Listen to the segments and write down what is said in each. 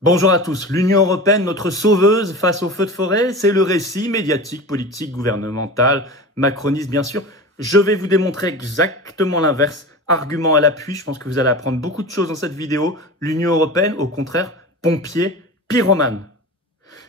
Bonjour à tous. L'Union européenne, notre sauveuse face aux feux de forêt, c'est le récit médiatique, politique, gouvernemental, macroniste bien sûr. Je vais vous démontrer exactement l'inverse. Argument à l'appui, je pense que vous allez apprendre beaucoup de choses dans cette vidéo. L'Union européenne, au contraire, pompier, pyromane.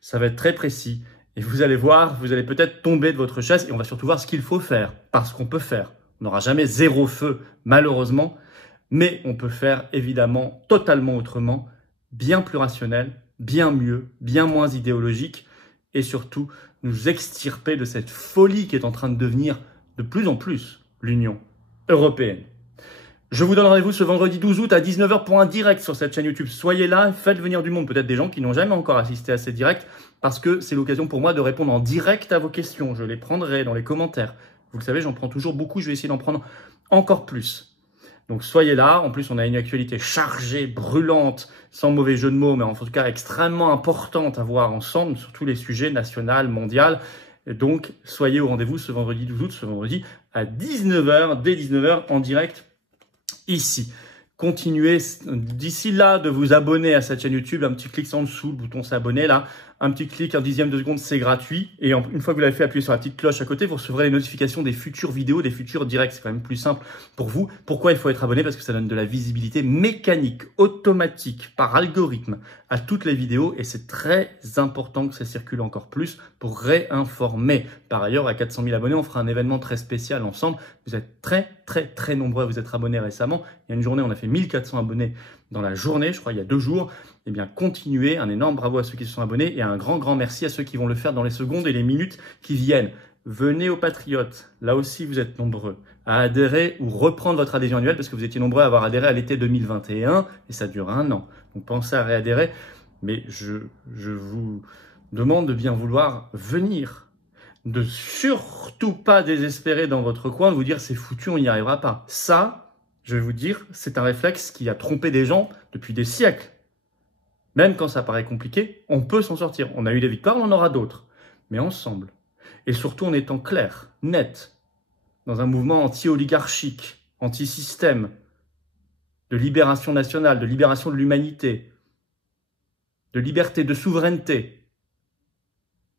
Ça va être très précis. Et vous allez voir, vous allez peut-être tomber de votre chaise et on va surtout voir ce qu'il faut faire, parce qu'on peut faire. On n'aura jamais zéro feu, malheureusement, mais on peut faire évidemment totalement autrement, bien plus rationnel, bien mieux, bien moins idéologique et surtout nous extirper de cette folie qui est en train de devenir de plus en plus l'Union européenne. Je vous donne rendez-vous ce vendredi 12 août à 19 h pour un direct sur cette chaîne YouTube. Soyez là et faites venir du monde, peut-être des gens qui n'ont jamais encore assisté à ces directs, parce que c'est l'occasion pour moi de répondre en direct à vos questions. Je les prendrai dans les commentaires. Vous le savez, j'en prends toujours beaucoup, je vais essayer d'en prendre encore plus. Donc soyez là, en plus on a une actualité chargée, brûlante, sans mauvais jeu de mots, mais en tout cas extrêmement importante à voir ensemble sur tous les sujets national, mondial. Et donc soyez au rendez-vous ce vendredi 12 août, ce vendredi à 19 h, dès 19 h en direct ici. Continuez d'ici là de vous abonner à cette chaîne YouTube, un petit clic en dessous, le bouton s'abonner là, un petit clic, un dixième de seconde, c'est gratuit. Et une fois que vous l'avez fait, appuyez sur la petite cloche à côté, vous recevrez les notifications des futures vidéos, des futurs directs. C'est quand même plus simple pour vous. Pourquoi il faut être abonné? Parce que ça donne de la visibilité mécanique, automatique, par algorithme à toutes les vidéos. Et c'est très important que ça circule encore plus pour réinformer. Par ailleurs, à 400 000 abonnés, on fera un événement très spécial ensemble. Vous êtes très nombreux à vous être abonnés récemment. Il y a une journée, on a fait 1400 abonnés dans la journée, je crois, il y a 2 jours. Eh bien, continuez. Un énorme bravo à ceux qui se sont abonnés et un grand merci à ceux qui vont le faire dans les secondes et les minutes qui viennent. Venez aux Patriotes. Là aussi, vous êtes nombreux à adhérer ou reprendre votre adhésion annuelle parce que vous étiez nombreux à avoir adhéré à l'été 2021 et ça dure 1 an. Donc, pensez à réadhérer. Mais je vous demande de bien vouloir venir. De surtout pas désespérer dans votre coin, de vous dire c'est foutu, on n'y arrivera pas. Ça, je vais vous dire, c'est un réflexe qui a trompé des gens depuis des siècles. Même quand ça paraît compliqué, on peut s'en sortir. On a eu des victoires, on en aura d'autres. Mais ensemble. Et surtout en étant clair, net, dans un mouvement anti-oligarchique, anti-système, de libération nationale, de libération de l'humanité, de liberté, de souveraineté,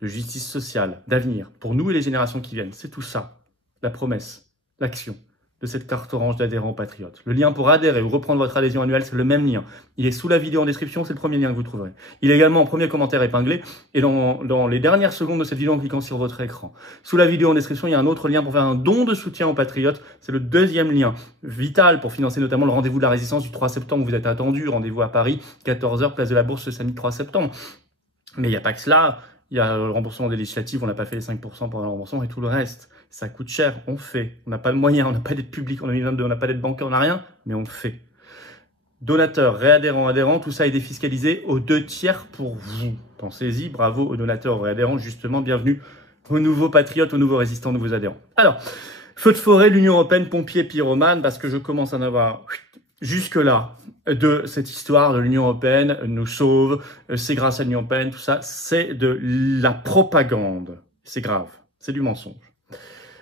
de justice sociale, d'avenir, pour nous et les générations qui viennent. C'est tout ça, la promesse, l'action de cette carte orange d'adhérents patriotes. Le lien pour adhérer ou reprendre votre adhésion annuelle, c'est le même lien. Il est sous la vidéo en description, c'est le premier lien que vous trouverez. Il est également en premier commentaire épinglé et dans les dernières secondes de cette vidéo en cliquant sur votre écran. Sous la vidéo en description, il y a un autre lien pour faire un don de soutien aux patriotes. C'est le deuxième lien, vital pour financer notamment le rendez-vous de la résistance du 3 septembre. Vous êtes attendu, rendez-vous à Paris, 14 h, place de la Bourse, ce samedi 3 septembre. Mais il n'y a pas que cela. Il y a le remboursement des législatives, on n'a pas fait les 5% pour le remboursement et tout le reste. Ça coûte cher, on fait. On n'a pas le moyen, on n'a pas d'aide publique en 2022, on n'a pas d'aide bancaire, on n'a rien, mais on fait. Donateurs, réadhérents, adhérents, tout ça est défiscalisé aux 2 tiers pour vous. Pensez-y, bravo aux donateurs, aux réadhérents, justement, bienvenue aux nouveaux patriotes, aux nouveaux résistants, aux nouveaux adhérents. Alors, feu de forêt, l'Union européenne, pompiers, pyromanes, parce que je commence à en avoir jusque-là de cette histoire de l'Union européenne nous sauve, c'est grâce à l'Union européenne, tout ça, c'est de la propagande. C'est grave, c'est du mensonge.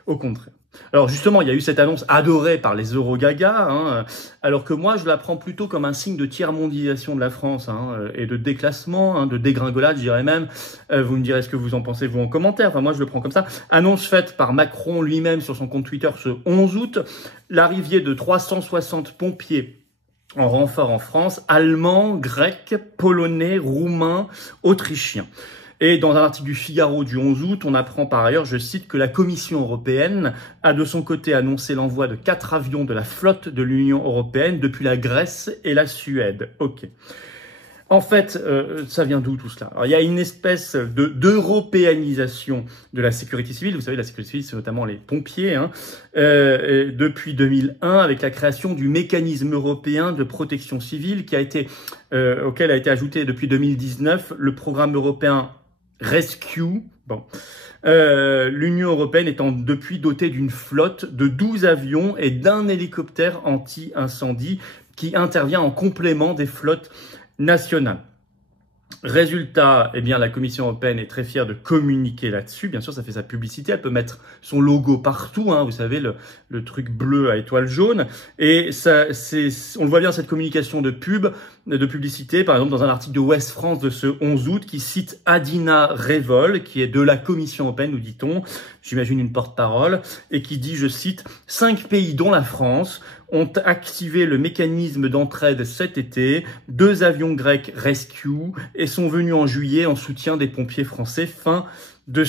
Au contraire. Alors justement, il y a eu cette annonce adorée par les Eurogagas, alors que moi, je la prends plutôt comme un signe de tiers-mondisation de la France et de déclassement, de dégringolade, je dirais même. Vous me direz ce que vous en pensez, vous, en commentaire. Enfin, moi, je le prends comme ça. Annonce faite par Macron lui-même sur son compte Twitter ce 11 août. L'arrivée de 360 pompiers en renfort en France, allemands, grecs, polonais, roumains, autrichiens. Et dans un article du Figaro du 11 août, on apprend par ailleurs, je cite, que la Commission européenne a de son côté annoncé l'envoi de 4 avions de la flotte de l'Union européenne depuis la Grèce et la Suède. Ok. En fait, ça vient d'où tout cela? Alors, il y a une espèce d'européanisation de la sécurité civile. Vous savez, la sécurité civile, c'est notamment les pompiers, depuis 2001, avec la création du mécanisme européen de protection civile qui a été, auquel a été ajouté depuis 2019 le programme européen Rescue. Bon. L'Union européenne étant depuis dotée d'une flotte de 12 avions et d'un hélicoptère anti-incendie qui intervient en complément des flottes nationales. Résultat, eh bien, la Commission européenne est très fière de communiquer là-dessus. Bien sûr, ça fait sa publicité. Elle peut mettre son logo partout, vous savez, le truc bleu à étoile jaune. Et ça, on le voit bien, cette communication de pub de publicité, par exemple dans un article de Ouest France de ce 11 août qui cite Adina Revol, qui est de la Commission européenne, nous dit-on, j'imagine une porte-parole, et qui dit, je cite, « 5 pays dont la France ont activé le mécanisme d'entraide cet été, 2 avions grecs Rescue et sont venus en juillet en soutien des pompiers français. » Fin de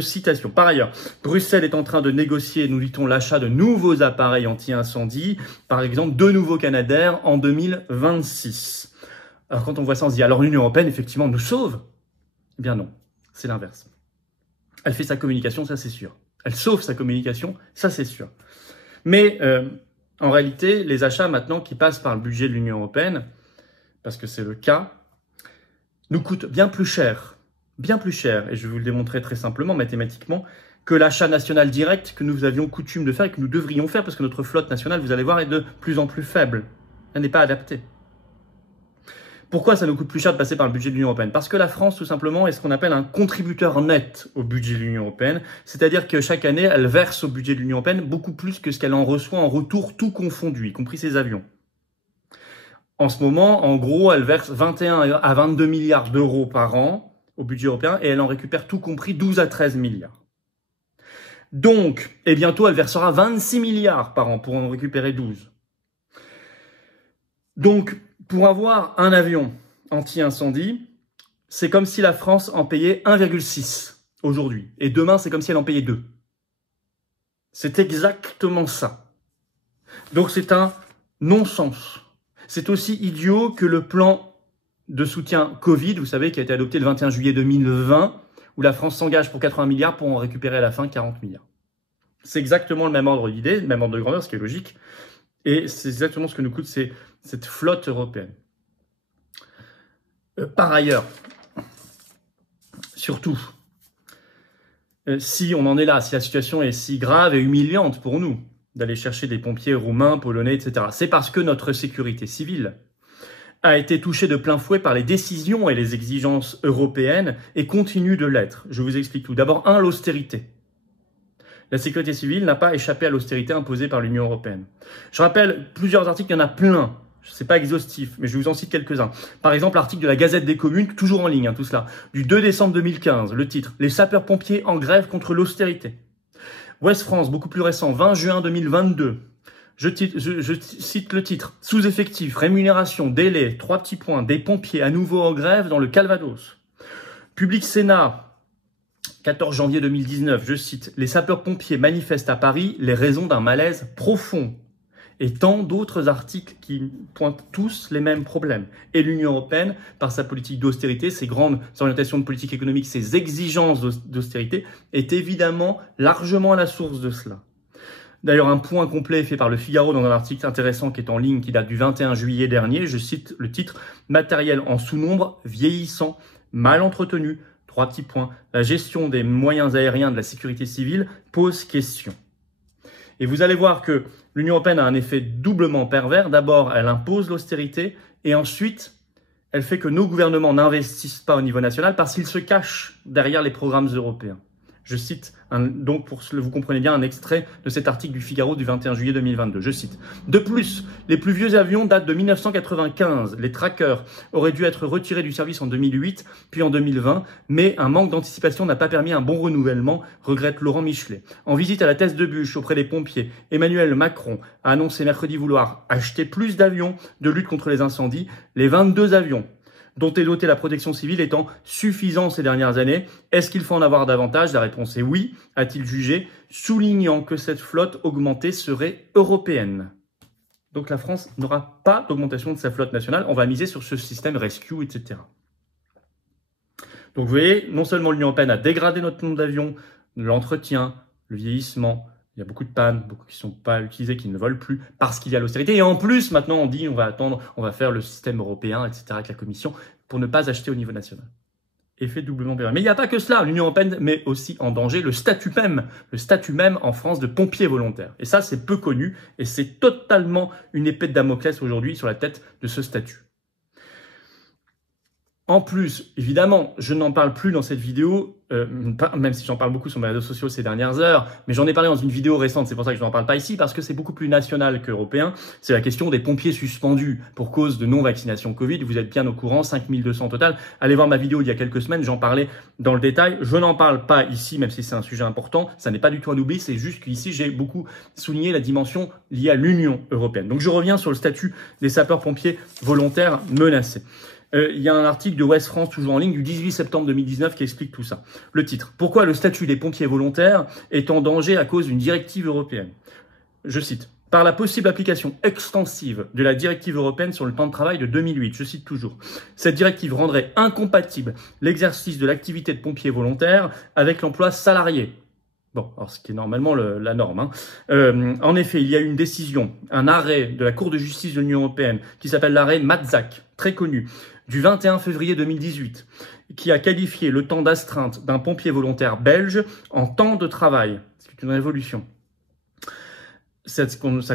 citation. Par ailleurs, Bruxelles est en train de négocier, nous dit-on, l'achat de nouveaux appareils anti-incendie, par exemple 2 nouveaux Canadair en 2026. Alors quand on voit ça, on se dit, alors l'Union européenne, effectivement, nous sauve? Eh bien non, c'est l'inverse. Elle fait sa communication, ça c'est sûr. Elle sauve sa communication, ça c'est sûr. Mais en réalité, les achats maintenant qui passent par le budget de l'Union européenne, parce que c'est le cas, nous coûtent bien plus cher, et je vais vous le démontrer très simplement, mathématiquement, que l'achat national direct que nous avions coutume de faire et que nous devrions faire, parce que notre flotte nationale, vous allez voir, est de plus en plus faible. Elle n'est pas adaptée. Pourquoi ça nous coûte plus cher de passer par le budget de l'Union européenne? Parce que la France, tout simplement, est ce qu'on appelle un contributeur net au budget de l'Union européenne. C'est-à-dire que chaque année, elle verse au budget de l'Union européenne beaucoup plus que ce qu'elle en reçoit en retour, tout confondu, y compris ses avions. En ce moment, en gros, elle verse 21 à 22 milliards d'euros par an au budget européen et elle en récupère tout compris 12 à 13 milliards. Donc, et bientôt, elle versera 26 milliards par an pour en récupérer 12. Donc, pour avoir un avion anti-incendie, c'est comme si la France en payait 1,6 aujourd'hui. Et demain, c'est comme si elle en payait 2. C'est exactement ça. Donc, c'est un non-sens. C'est aussi idiot que le plan de soutien Covid, vous savez, qui a été adopté le 21 juillet 2020, où la France s'engage pour 80 milliards pour en récupérer à la fin 40 milliards. C'est exactement le même ordre d'idée, le même ordre de grandeur, ce qui est logique. Et c'est exactement ce que nous coûte cette flotte européenne. Par ailleurs, surtout, si on en est là, si la situation est si grave et humiliante pour nous, d'aller chercher des pompiers roumains, polonais, etc., c'est parce que notre sécurité civile a été touchée de plein fouet par les décisions et les exigences européennes et continue de l'être. Je vous explique tout. D'abord, l'austérité. La sécurité civile n'a pas échappé à l'austérité imposée par l'Union européenne. Je rappelle plusieurs articles, il y en a plein. C'est pas exhaustif, mais je vous en cite quelques-uns. Par exemple, l'article de la Gazette des communes, toujours en ligne, tout cela, du 2 décembre 2015, le titre « Les sapeurs-pompiers en grève contre l'austérité ». Ouest France, beaucoup plus récent, 20 juin 2022. Je cite le titre. Sous-effectif, rémunération, délai, 3 petits points, des pompiers à nouveau en grève dans le Calvados. Public Sénat, 14 janvier 2019, je cite. Les sapeurs-pompiers manifestent à Paris les raisons d'un malaise profond. Et tant d'autres articles qui pointent tous les mêmes problèmes. Et l'Union européenne, par sa politique d'austérité, ses grandes orientations de politique économique, ses exigences d'austérité, est évidemment largement à la source de cela. D'ailleurs, un point complet fait par Le Figaro dans un article intéressant qui est en ligne, qui date du 21 juillet dernier, je cite le titre « Matériel en sous-nombre, vieillissant, mal entretenu ». 3 petits points. La gestion des moyens aériens de la sécurité civile pose question. Et vous allez voir que l'Union européenne a un effet doublement pervers. D'abord, elle impose l'austérité et ensuite, elle fait que nos gouvernements n'investissent pas au niveau national parce qu'ils se cachent derrière les programmes européens. Je cite, donc pour que vous compreniez bien, un extrait de cet article du Figaro du 21 juillet 2022. Je cite. De plus, les plus vieux avions datent de 1995. Les trackers auraient dû être retirés du service en 2008, puis en 2020, mais un manque d'anticipation n'a pas permis un bon renouvellement, regrette Laurent Michelet. En visite à la Thèse de Bûche auprès des pompiers, Emmanuel Macron a annoncé mercredi vouloir acheter plus d'avions de lutte contre les incendies. Les 22 avions dont est dotée la protection civile étant suffisant ces dernières années. Est-ce qu'il faut en avoir davantage? La réponse est oui, a-t-il jugé, soulignant que cette flotte augmentée serait européenne. Donc la France n'aura pas d'augmentation de sa flotte nationale, on va miser sur ce système rescue, etc. Donc vous voyez, non seulement l'Union européenne a dégradé notre nombre d'avions, l'entretien, le vieillissement, il y a beaucoup de pannes, beaucoup qui ne sont pas utilisées, qui ne volent plus, parce qu'il y a l'austérité. Et en plus, maintenant, on dit on va attendre, on va faire le système européen, etc., avec la Commission, pour ne pas acheter au niveau national. Effet doublement pervers. Mais il n'y a pas que cela. L'Union européenne met aussi en danger le statut même en France de pompier volontaire. Et ça, c'est peu connu, et c'est totalement une épée de Damoclès aujourd'hui sur la tête de ce statut. En plus, évidemment, je n'en parle plus dans cette vidéo, même si j'en parle beaucoup sur mes réseaux sociaux ces dernières heures, mais j'en ai parlé dans une vidéo récente, c'est pour ça que je n'en parle pas ici, parce que c'est beaucoup plus national qu'européen. C'est la question des pompiers suspendus pour cause de non-vaccination Covid. Vous êtes bien au courant, 5200 au total. Allez voir ma vidéo il y a quelques semaines, j'en parlais dans le détail. Je n'en parle pas ici, même si c'est un sujet important. Ça n'est pas du tout un oubli, c'est juste qu'ici, j'ai beaucoup souligné la dimension liée à l'Union européenne. Donc je reviens sur le statut des sapeurs-pompiers volontaires menacés. Il y a un article de Ouest France, toujours en ligne, du 18 septembre 2019 qui explique tout ça. Le titre: pourquoi le statut des pompiers volontaires est en danger à cause d'une directive européenne. Je cite: par la possible application extensive de la directive européenne sur le temps de travail de 2008, je cite toujours, cette directive rendrait incompatible l'exercice de l'activité de pompier volontaire avec l'emploi salarié. Bon, alors ce qui est normalement la norme. En effet, il y a eu une décision, un arrêt de la Cour de justice de l'Union européenne qui s'appelle l'arrêt Matzak, très connu, du 21 février 2018, qui a qualifié le temps d'astreinte d'un pompier volontaire belge en temps de travail. C'est une révolution. Ça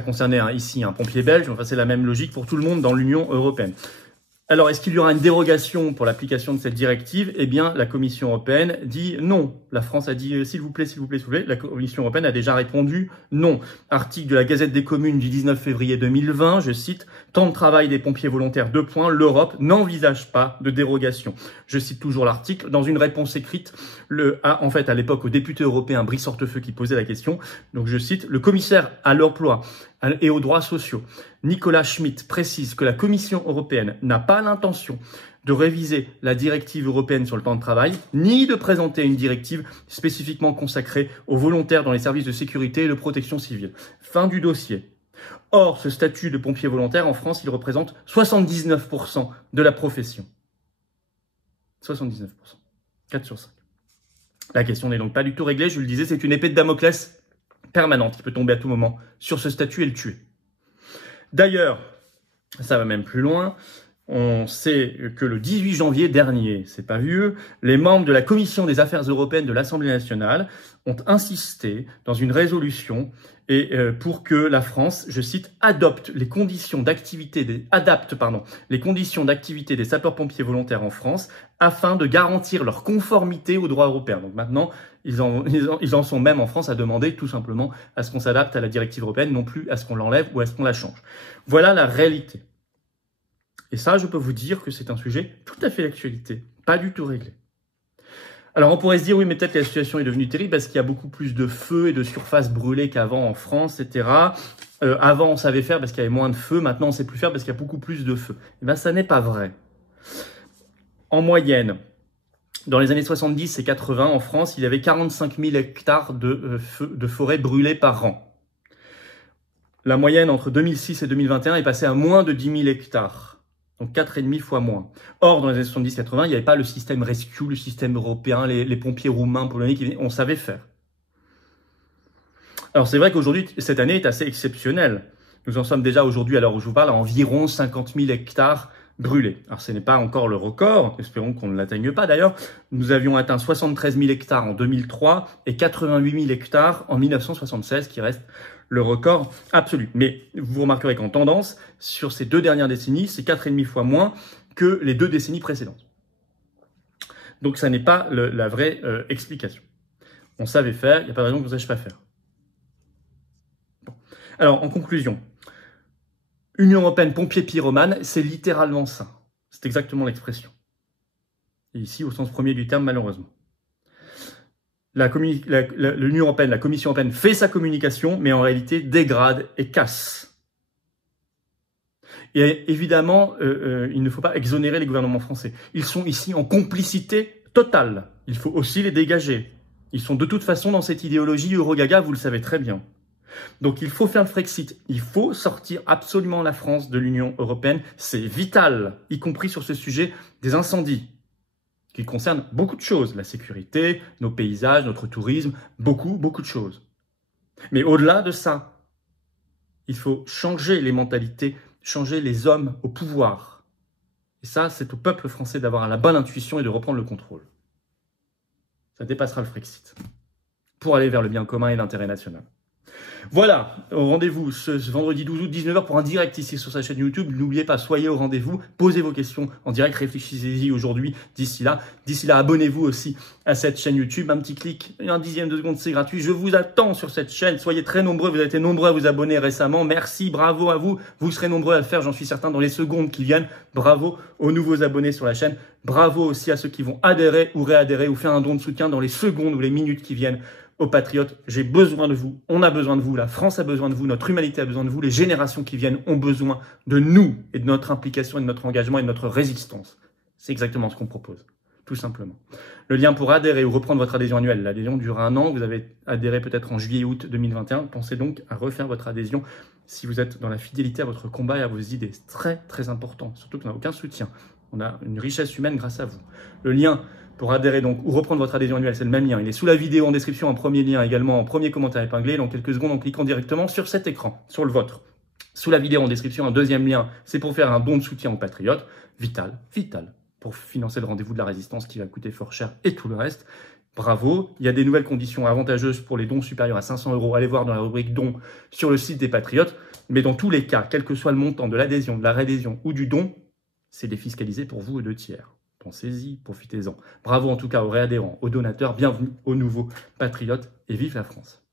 concernait ici un pompier belge, enfin c'est la même logique pour tout le monde dans l'Union européenne. Alors, est-ce qu'il y aura une dérogation pour l'application de cette directive? Eh bien, la Commission européenne dit non. La France a dit s'il vous plaît, s'il vous plaît, s'il vous plaît. La Commission européenne a déjà répondu non. Article de la Gazette des communes du 19 février 2020, je cite: temps de travail des pompiers volontaires, : l'Europe n'envisage pas de dérogation. Je cite toujours l'article. Dans une réponse écrite, en fait, à l'époque, au député européen Brice Hortefeux qui posait la question. Donc, je cite: le commissaire à l'emploi et aux droits sociaux, Nicolas Schmit, précise que la Commission européenne n'a pas l'intention de réviser la directive européenne sur le temps de travail, ni de présenter une directive spécifiquement consacrée aux volontaires dans les services de sécurité et de protection civile. Fin du dossier. Or, ce statut de pompier volontaire en France, il représente 79% de la profession. 79%. 4 sur 5. La question n'est donc pas du tout réglée, je vous le disais, c'est une épée de Damoclès permanente qui peut tomber à tout moment sur ce statut et le tuer. D'ailleurs, ça va même plus loin, on sait que le 18 janvier dernier, c'est pas vieux, les membres de la Commission des Affaires européennes de l'Assemblée nationale ont insisté dans une résolution pour que la France, je cite, adapte les conditions d'activité des sapeurs-pompiers volontaires en France afin de garantir leur conformité au droit européen. Donc maintenant, ils en sont même en France à demander tout simplement à ce qu'on s'adapte à la directive européenne, non plus à ce qu'on l'enlève ou à ce qu'on la change. Voilà la réalité. Et ça, je peux vous dire que c'est un sujet tout à fait d'actualité, pas du tout réglé. Alors on pourrait se dire, oui, mais peut-être que la situation est devenue terrible parce qu'il y a beaucoup plus de feux et de surfaces brûlées qu'avant en France, etc. Avant, on savait faire parce qu'il y avait moins de feux, maintenant on ne sait plus faire parce qu'il y a beaucoup plus de feux. Eh bien, ça n'est pas vrai. En moyenne, dans les années 70 et 80, en France, il y avait 45 000 hectares de forêts brûlées par an. La moyenne entre 2006 et 2021 est passée à moins de 10 000 hectares. Donc 4,5 fois moins. Or, dans les années 70-80, il n'y avait pas le système Rescue, le système européen, les pompiers roumains, polonais, on savait faire. Alors c'est vrai qu'aujourd'hui, cette année est assez exceptionnelle. Nous en sommes déjà aujourd'hui, à l'heure où je vous parle, à environ 50 000 hectares brûlés. Alors ce n'est pas encore le record, espérons qu'on ne l'atteigne pas d'ailleurs. Nous avions atteint 73 000 hectares en 2003 et 88 000 hectares en 1976, qui reste le record absolu. Mais vous remarquerez qu'en tendance, sur ces 2 dernières décennies, c'est 4,5 fois moins que les 2 décennies précédentes. Donc ça n'est pas la vraie explication. On savait faire, il n'y a pas de raison qu'on ne sache pas faire. Bon. Alors, en conclusion, Union européenne pompier pyromane, c'est littéralement ça. C'est exactement l'expression. Et ici, au sens premier du terme, malheureusement. L'Union européenne, la Commission européenne fait sa communication, mais en réalité dégrade et casse. Et évidemment, il ne faut pas exonérer les gouvernements français. Ils sont ici en complicité totale. Il faut aussi les dégager. Ils sont de toute façon dans cette idéologie Eurogaga, vous le savez très bien. Donc il faut faire le Frexit. Il faut sortir absolument la France de l'Union européenne. C'est vital, y compris sur ce sujet des incendies, qui concerne beaucoup de choses, la sécurité, nos paysages, notre tourisme, beaucoup de choses. Mais au-delà de ça, il faut changer les mentalités, changer les hommes au pouvoir. Et ça, c'est au peuple français d'avoir la bonne intuition et de reprendre le contrôle. Ça dépassera le Frexit, pour aller vers le bien commun et l'intérêt national. Voilà, au rendez-vous ce vendredi 12 août, 19h pour un direct ici sur sa chaîne YouTube. N'oubliez pas, soyez au rendez-vous, posez vos questions en direct, réfléchissez-y aujourd'hui, d'ici là, abonnez-vous aussi à cette chaîne YouTube. Un petit clic, un dixième de seconde, c'est gratuit. Je vous attends sur cette chaîne, soyez très nombreux, vous avez été nombreux à vous abonner récemment. Merci, bravo à vous, vous serez nombreux à le faire, j'en suis certain, dans les secondes qui viennent. Bravo aux nouveaux abonnés sur la chaîne, bravo aussi à ceux qui vont adhérer ou réadhérer ou faire un don de soutien dans les secondes ou les minutes qui viennent. Aux patriotes, j'ai besoin de vous, on a besoin de vous, la France a besoin de vous, notre humanité a besoin de vous, les générations qui viennent ont besoin de nous et de notre implication et de notre engagement et de notre résistance. C'est exactement ce qu'on propose, tout simplement. Le lien pour adhérer ou reprendre votre adhésion annuelle, l'adhésion dure 1 an, vous avez adhéré peut-être en juillet-août 2021, pensez donc à refaire votre adhésion si vous êtes dans la fidélité à votre combat et à vos idées. C'est très très important, surtout qu'on n'a aucun soutien. On a une richesse humaine grâce à vous. Le lien pour adhérer donc ou reprendre votre adhésion annuelle, c'est le même lien. Il est sous la vidéo en description, en premier lien également, en premier commentaire épinglé. Dans quelques secondes, en cliquant directement sur cet écran, sur le vôtre. Sous la vidéo en description, un deuxième lien, c'est pour faire un don de soutien aux patriotes. Vital, pour financer le rendez-vous de la résistance qui va coûter fort cher et tout le reste. Bravo, il y a des nouvelles conditions avantageuses pour les dons supérieurs à 500 €. Allez voir dans la rubrique dons sur le site des patriotes. Mais dans tous les cas, quel que soit le montant de l'adhésion, de la réadhésion ou du don, c'est défiscalisé pour vous aux 2/3. Pensez-y, profitez-en. Bravo en tout cas aux réadhérents, aux donateurs, bienvenue aux nouveaux patriotes et vive la France.